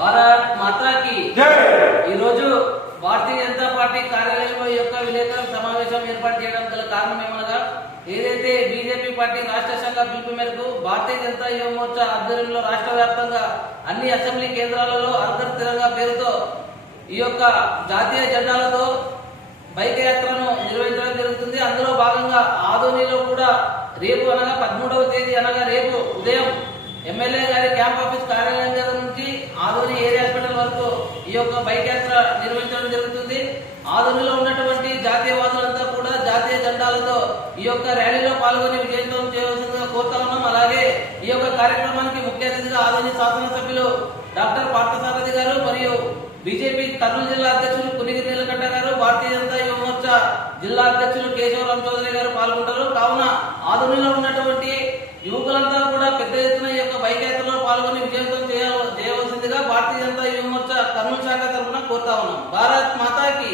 భారత్ మాతాకి ఈ రోజు భారతీయ జనతా పార్టీ కార్యాలయంలో యొక్క విలేకరుల సమావేశం ఏర్పాటు చేయడం గల కారణం ఏమనగా ఏదైతే బీజేపీ పార్టీ రాష్ట్ర సంఘ పిలుపు మేరకు భారతీయ జనతా యువ మోర్చా ఆధ్వర్యంలో రాష్ట్ర వ్యాప్తంగా అన్ని అసెంబ్లీ కేంద్రాలలో అంతర్ తిరంగా పేరుతో ఈ యొక్క జాతీయ జెండాలతో బైక్ యాత్రను నిర్వహించడం జరుగుతుంది. అందులో భాగంగా ఆదోనిలో కూడా రేపు అనగా 13వ తేదీ అనగా రేపు ఉదయం ఎమ్మెల్యే గారి క్యాంప్ ఆఫీస్ కార్యాలయం దగ్గర నుంచి ఆదోని ఏరియా హాస్పిటల్ వరకు ఈ యొక్క బైక్ యాత్ర నిర్వహించడం జరుగుతుంది. ఆదోనిలో ఉన్నటువంటి జాతీయవాదులంతా కూడా జాతీయ జెండాలతో ఈ యొక్క ర్యాలీలో పాల్గొని విజయవంతం చేయవలసిందిగా కోరుతా ఉన్నాం. అలాగే ఈ యొక్క కార్యక్రమానికి ముఖ్య అతిథిగా ఆదోని శాసనసభ్యులు డాక్టర్ పార్థసారథి గారు మరియు బీజేపీ కర్నూలు జిల్లా అధ్యక్షులు పునిగిరి నీలకంఠ గారు, భారతీయ జనతా యువ మోర్చా జిల్లా అధ్యక్షులు కేశవరాం చౌదరి గారు పాల్గొంటారు. కావున ఆదోనిలో ఉన్నటువంటి యువకులంతా కూడా పెద్ద ఎత్తున ఈ యొక్క బైక్ యాత్రలో పాల్గొని విజయవంతం చేయవలసిందిగా భారతీయ జనతా యువ మోర్చా కర్నూలు శాఖ తరఫున కోరుతా ఉన్నాం. భారత్ మాతాకి